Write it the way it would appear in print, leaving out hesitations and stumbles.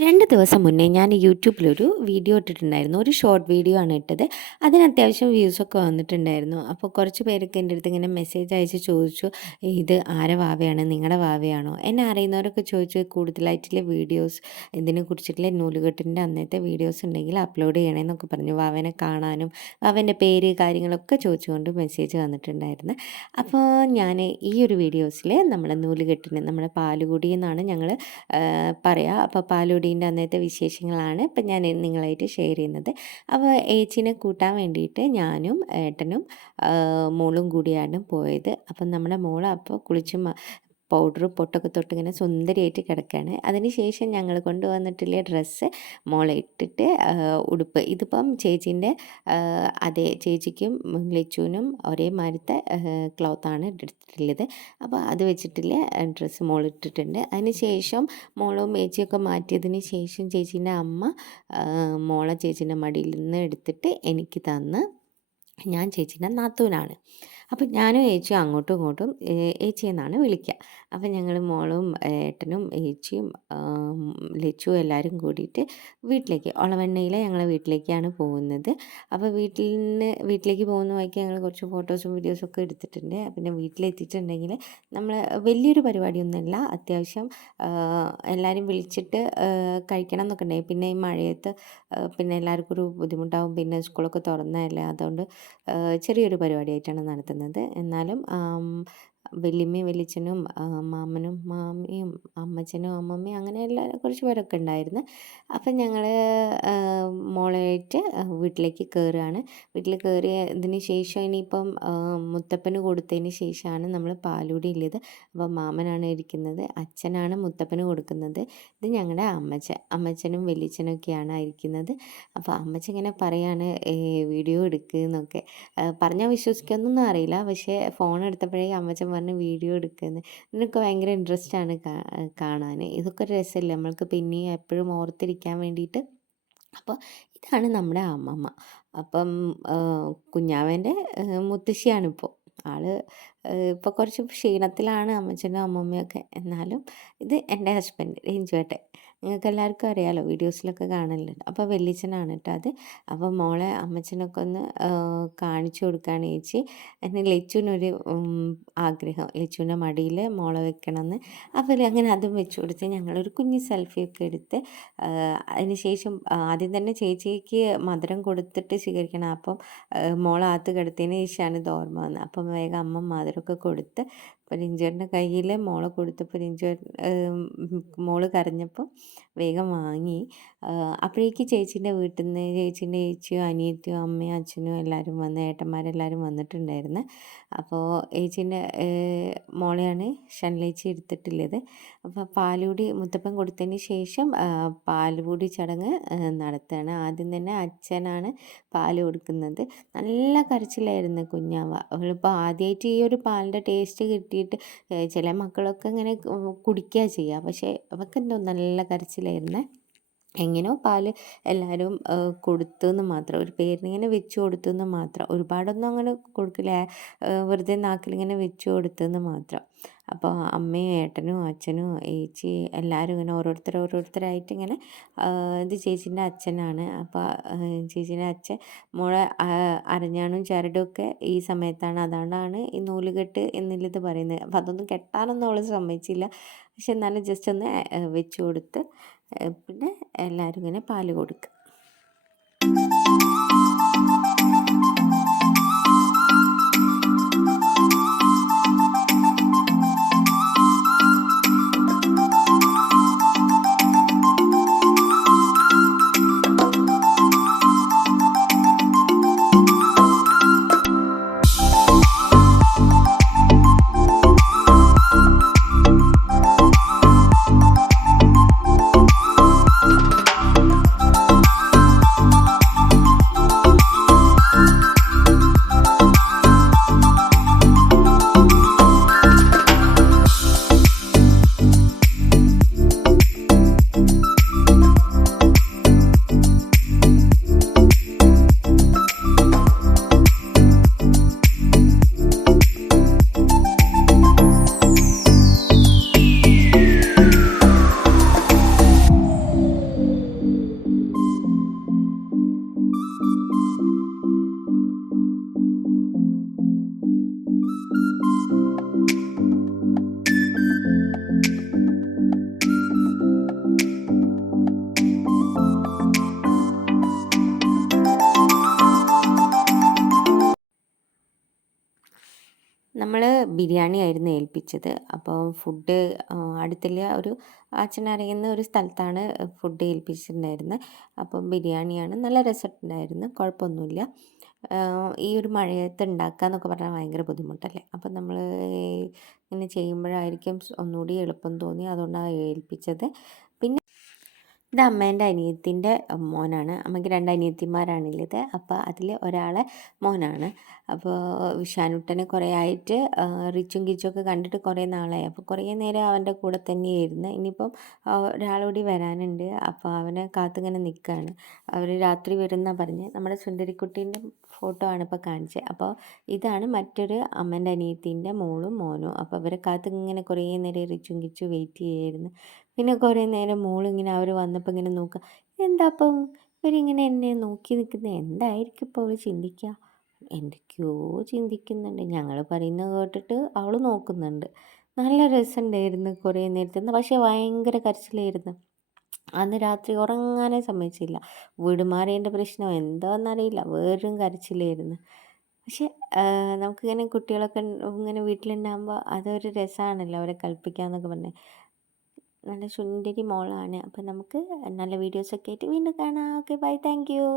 2 ദിവസം മുന്നേ ഞാൻ യൂട്യൂബിലൊരു വീഡിയോ ഇട്ടിട്ടുണ്ടായിരുന്നു. ഒരു ഷോർട്ട് വീഡിയോ ആണ് ഇട്ടത്. അതിന് അത്യാവശ്യം വ്യൂസൊക്കെ വന്നിട്ടുണ്ടായിരുന്നു. അപ്പോൾ കുറച്ച് പേരൊക്കെ എൻ്റെ അടുത്ത് ഇങ്ങനെ മെസ്സേജ് അയച്ച് ചോദിച്ചു, "ഇത് ആരെ വാവയാണ്? നിങ്ങളുടെ വാവയാണോ?" എന്നെ അറിയുന്നവരൊക്കെ ചോദിച്ചു കൂടുതലായിട്ടുള്ള വീഡിയോസ് ഇതിനെ കുറിച്ചിട്ടുള്ള നൂലുകെട്ടിൻ്റെ അന്നത്തെ വീഡിയോസ് ഉണ്ടെങ്കിൽ അപ്ലോഡ് ചെയ്യണമെന്നൊക്കെ പറഞ്ഞു. വാവേനെ കാണാനും വാവേൻ്റെ പേര് കാര്യങ്ങളൊക്കെ ചോദിച്ചുകൊണ്ട് മെസ്സേജ് വന്നിട്ടുണ്ടായിരുന്നു. അപ്പോൾ ഞാൻ ഈ ഒരു വീഡിയോസിൽ നമ്മുടെ നൂലുകെട്ടിന് നമ്മുടെ പാലുകുടി എന്നാണ് ഞങ്ങൾ പറയാം. അപ്പോൾ പാലുകുടീൻ്റെ അന്നത്തെ വിശേഷങ്ങളാണ് ഇപ്പം ഞാൻ നിങ്ങളായിട്ട് ഷെയർ ചെയ്യുന്നത്. അപ്പോൾ ഏച്ചീനെ കൂട്ടാൻ വേണ്ടിയിട്ട് ഞാനും ഏട്ടനും മോളും കൂടിയാണ് പോയത്. അപ്പം നമ്മുടെ മോൾ അപ്പോൾ കുളിച്ച് പൗഡറും പൊട്ടൊക്കെ തൊട്ടിങ്ങനെ സുന്ദരിയായിട്ട് കിടക്കുകയാണ്. അതിന് ശേഷം ഞങ്ങൾ കൊണ്ടുവന്നിട്ടുള്ള ഡ്രസ്സ് മോളെ ഇട്ടിട്ട് ഉടുപ്പ് ഇതിപ്പം ചേച്ചീൻ്റെ അതേ ചേച്ചിക്കും ലച്ചുവിനും ഒരേ മാതിരത്തെ ക്ലോത്താണ് എടുത്തിട്ടുള്ളത്. അപ്പോൾ അത് വെച്ചിട്ടുള്ള ഡ്രസ്സ് മോൾ ഇട്ടിട്ടുണ്ട്. അതിന് ശേഷം മോളും ഏച്ചിയൊക്കെ മാറ്റിയതിന് ശേഷം ചേച്ചീൻ്റെ അമ്മ മോളെ ചേച്ചീൻ്റെ മടിയിൽ നിന്ന് എടുത്തിട്ട് എനിക്ക് തന്ന്. ഞാൻ ചേച്ചീൻ്റെ നാത്തൂനാണ്. അപ്പം ഞാനും ഏച്ചിയും അങ്ങോട്ടും ഇങ്ങോട്ടും ഏച്ചി എന്നാണ് വിളിക്കുക. അപ്പം ഞങ്ങൾ മോളും ഏട്ടനും ഏച്ചിയും ലച്ചുവും എല്ലാവരും കൂടിയിട്ട് ഒളവണ്ണയിലെ ഞങ്ങളെ വീട്ടിലേക്കാണ് പോകുന്നത്. അപ്പോൾ വീട്ടിലേക്ക് പോകുന്ന വഴിക്ക് ഞങ്ങൾ കുറച്ച് ഫോട്ടോസും വീഡിയോസും ഒക്കെ എടുത്തിട്ടുണ്ട്. പിന്നെ വീട്ടിലെത്തിയിട്ടുണ്ടെങ്കിൽ നമ്മൾ വലിയൊരു പരിപാടിയൊന്നുമല്ല, അത്യാവശ്യം എല്ലാവരും വിളിച്ചിട്ട് കഴിക്കണം എന്നൊക്കെ ഉണ്ടായി. പിന്നെ ഈ മഴയത്ത് പിന്നെ എല്ലാവർക്കും ഒരു ബുദ്ധിമുട്ടാവും. പിന്നെ സ്കൂളൊക്കെ തുറന്നതല്ലേ, അതുകൊണ്ട് ചെറിയൊരു പരിപാടിയായിട്ടാണ് നടത്തുന്നത്. എന്നാലും വല്യമ്മയും വലിയച്ഛനും മാമനും മാമിയും അമ്മച്ചനും അമ്മമ്മയും അങ്ങനെ കുറച്ച് പേരൊക്കെ ഉണ്ടായിരുന്നു. അപ്പം ഞങ്ങൾ മോളായിട്ട് വീട്ടിലേക്ക് കയറുകയാണ്. വീട്ടിൽ കയറിയതിന് ശേഷം ഇനിയിപ്പം മുത്തപ്പന് കൊടുത്തതിന് ശേഷമാണ് നമ്മൾ പാലുകൂടി ഉള്ളത്. അപ്പം മാമനാണ് ഇരിക്കുന്നത്, അച്ഛനാണ് മുത്തപ്പന് കൊടുക്കുന്നത്. ഇത് ഞങ്ങളുടെ അമ്മച്ചനും വലിയച്ഛനൊക്കെയാണ് ഇരിക്കുന്നത്. അപ്പോൾ അമ്മച്ച ഇങ്ങനെ പറയാണ് വീഡിയോ എടുക്കുന്നൊക്കെ. പറഞ്ഞാൽ വിശ്വസിക്കൊന്നും അറിയില്ല, പക്ഷേ ഫോൺ എടുത്തപ്പോഴേ അമ്മച്ചൻ പറഞ്ഞ് വീഡിയോ എടുക്കുന്നത്. ഇതിനൊക്കെ ഭയങ്കര ഇൻട്രസ്റ്റ് ആണ് കാണാൻ. ഇതൊക്കെ ഒരു രസമല്ലേ നമ്മൾക്ക് പിന്നെയും എപ്പോഴും ഓർത്തിരിക്കാൻ വേണ്ടിയിട്ട്. അപ്പോൾ ഇതാണ് നമ്മുടെ അമ്മമ്മ. അപ്പം കുഞ്ഞാവേൻ്റെ മുത്തശ്ശിയാണിപ്പോൾ. ആള് ഇപ്പോൾ കുറച്ച് ക്ഷീണത്തിലാണ് അമ്മച്ചനും അമ്മമ്മയൊക്കെ. എന്നാലും ഇത് എൻ്റെ ഹസ്ബൻഡ് രഞ്ജുവേട്ടൻ. നിങ്ങൾക്ക് എല്ലാവർക്കും അറിയാമല്ലോ, വീഡിയോസിലൊക്കെ കാണലുണ്ട്. അപ്പോൾ വലിയച്ഛനാണ് കേട്ടോ അത്. അപ്പോൾ മോളെ അമ്മച്ചനൊക്കെ ഒന്ന് കാണിച്ചു കൊടുക്കുകയാണ് ചേച്ചി. എന്നെ ലച്ചുവിനൊരു ആഗ്രഹം, ലച്ചുവിൻ്റെ മടിയിൽ മോളെ വെക്കണമെന്ന്. അപ്പോൾ അങ്ങനെ അതും വെച്ച് കൊടുത്ത് ഞങ്ങളൊരു കുഞ്ഞ് സെൽഫിയൊക്കെ എടുത്ത് അതിന് ശേഷം ആദ്യം തന്നെ ചേച്ചിക്ക് മധുരം കൊടുത്തിട്ട് സ്വീകരിക്കണം. അപ്പം മോളകത്ത് കിടത്തിയതിന് ശേഷമാണ് ഇത് ഓർമ്മ വന്നത്. അപ്പം വേഗം അമ്മ മധുരമൊക്കെ കൊടുത്ത് റിഞ്ചുവേട്ടൻ്റെ കയ്യിൽ മോളെ കൊടുത്തപ്പോൾ മോള് കരഞ്ഞപ്പോൾ വേഗം വാങ്ങി. അപ്പോഴേക്ക് ചേച്ചീൻ്റെ വീട്ടിൽ നിന്ന് ചേച്ചീൻ്റെ ചേച്ചിയും അനിയത്തിയും അമ്മയും അച്ഛനും എല്ലാവരും വന്ന് ഏട്ടന്മാരെല്ലാവരും വന്നിട്ടുണ്ടായിരുന്നു. അപ്പോൾ ചേച്ചീൻ്റെ മോളെയാണ് ഷൺലേച്ചി എടുത്തിട്ടുള്ളത്. അപ്പോൾ പാലുകൂടി മുത്തപ്പൻ കൊടുത്തതിന് ശേഷം പാലുകൂടി ചടങ്ങ് നടത്തുകയാണ്. ആദ്യം തന്നെ അച്ഛനാണ് പാല് കൊടുക്കുന്നത്. നല്ല കരച്ചിലായിരുന്നു കുഞ്ഞാവ. അവളിപ്പോൾ ആദ്യമായിട്ട് ഈ ഒരു പാലിൻ്റെ ടേസ്റ്റ് കിട്ടിയിട്ട് ചില മക്കളൊക്കെ ഇങ്ങനെ കുടിക്കുക ചെയ്യുക, പക്ഷേ അവൾക്കെന്തോ നല്ല കരച്ചിലായിരുന്നേ. എങ്ങനെയോ പാല് എല്ലാവരും കൊടുത്തെന്ന് മാത്രം, ഒരു പേരിനിങ്ങനെ വെച്ച് കൊടുത്തെന്ന് മാത്രം. ഒരുപാടൊന്നും അങ്ങനെ കൊടുക്കില്ല, വെറുതെ നാക്കിലിങ്ങനെ വെച്ച് കൊടുത്തെന്ന് മാത്രം. അപ്പോൾ അമ്മയും ഏട്ടനും അച്ഛനും ഏച്ചി എല്ലാവരും ഇങ്ങനെ ഓരോരുത്തരായിട്ട് ഇങ്ങനെ ഇത് ചേച്ചീൻ്റെ അച്ഛനാണ്. അപ്പോൾ ചേച്ചീൻ്റെ അച്ഛൻ മോളെ അരഞ്ഞാണും ചരടുമൊക്കെ ഈ സമയത്താണ്, അതുകൊണ്ടാണ് ഈ നൂലുകെട്ട് എന്നുള്ളത് പറയുന്നത്. അപ്പോൾ അതൊന്നും കെട്ടാനൊന്നും അവൾ സമ്മതിച്ചില്ല, പക്ഷെ എന്നാലും ജസ്റ്റ് ഒന്ന് വെച്ച് കൊടുത്ത് പിന്നെ എല്ലാവരും ഇങ്ങനെ പാല് കൊടുക്കുക. ബിരിയാണിയായിരുന്നു ഏൽപ്പിച്ചത്. അപ്പോൾ ഫുഡ് അടുത്തുള്ള ഒരു അച്ഛനറിയുന്ന ഒരു സ്ഥലത്താണ് ഫുഡ് ഏൽപ്പിച്ചിട്ടുണ്ടായിരുന്നത്. അപ്പം ബിരിയാണിയാണ്. നല്ല രസമുണ്ടായിരുന്നു. കുഴപ്പമൊന്നുമില്ല. ഈ ഒരു മഴയത്ത് ഉണ്ടാക്കാന്നൊക്കെ പറഞ്ഞാൽ ഭയങ്കര ബുദ്ധിമുട്ടല്ലേ. അപ്പം നമ്മൾ ഇങ്ങനെ ചെയ്യുമ്പോഴായിരിക്കും ഒന്നുകൂടി എളുപ്പം തോന്നി. അതുകൊണ്ടാണ് ഏൽപ്പിച്ചത്. പിന്നെ ഇത് അമ്മേൻ്റെ അനിയത്തിൻ്റെ മോനാണ്. അമ്മയ്ക്ക് 2 അനിയത്തിമാരാണുള്ളത്. അപ്പോൾ അതിൽ ഒരാളെ മോനാണ്. അപ്പോൾ വിഷാനുട്ടനെ കുറേ ആയിട്ട് റിച്ചും കിച്ചും കണ്ടിട്ട് കുറേ നാളായി. അപ്പോൾ കുറേ നേരം അവൻ്റെ കൂടെ തന്നെയായിരുന്നു. ഇനിയിപ്പം ഒരാളുകൂടി വരാനുണ്ട്. അപ്പോൾ അവനെ കാത്തിങ്ങനെ നിൽക്കുകയാണ്. അവർ രാത്രി വരുമെന്നാണ് പറഞ്ഞത്. നമ്മുടെ സുന്ദരിക്കുട്ടീൻ്റെ ഫോട്ടോ ആണ് ഇപ്പോൾ കാണിച്ചത്. അപ്പോൾ ഇതാണ് മറ്റൊരു അമ്മേൻ്റെ അനിയത്തീൻ്റെ മോളും മോനും. അപ്പോൾ അവരെ കാത്തിങ്ങനെ കുറേ നേരം റിച്ചും കിച്ചും വെയിറ്റ് ചെയ്യായിരുന്നു. പിന്നെ കുറേ നേരം മോളിങ്ങനെ അവർ വന്നപ്പോൾ ഇങ്ങനെ നോക്കുക. എന്താ അപ്പം ഇവരിങ്ങനെ എന്നെ നോക്കി നിൽക്കുന്നത്, എന്തായിരിക്കും ഇപ്പോൾ അവൾ ചിന്തിക്കുക? എന്തൊക്കെയോ ചിന്തിക്കുന്നുണ്ട്. ഞങ്ങൾ പറയുന്നത് കേട്ടിട്ട് അവൾ നോക്കുന്നുണ്ട്. നല്ല രസമുണ്ടായിരുന്നു കുറേ നേരത്തെ. പക്ഷേ ഭയങ്കര കരച്ചിലായിരുന്നു. അന്ന് രാത്രി ഉറങ്ങാനേ സമ്മതിച്ചില്ല. വീട് മാറിയതിൻ്റെ പ്രശ്നമോ എന്താണെന്നറിയില്ല, വേറും കരച്ചിലായിരുന്നു. പക്ഷെ നമുക്കിങ്ങനെ കുട്ടികളൊക്കെ ഇങ്ങനെ വീട്ടിലുണ്ടാകുമ്പോൾ അതൊരു രസമാണല്ലോ, അവരെ കളിപ്പിക്കുക എന്നൊക്കെ പറഞ്ഞാൽ. നല്ല സുന്ദരി മോളാണ്. അപ്പം നമുക്ക് നല്ല വീഡിയോസൊക്കെ ആയിട്ട് വീണ്ടും കാണാം. Okay bye, thank you.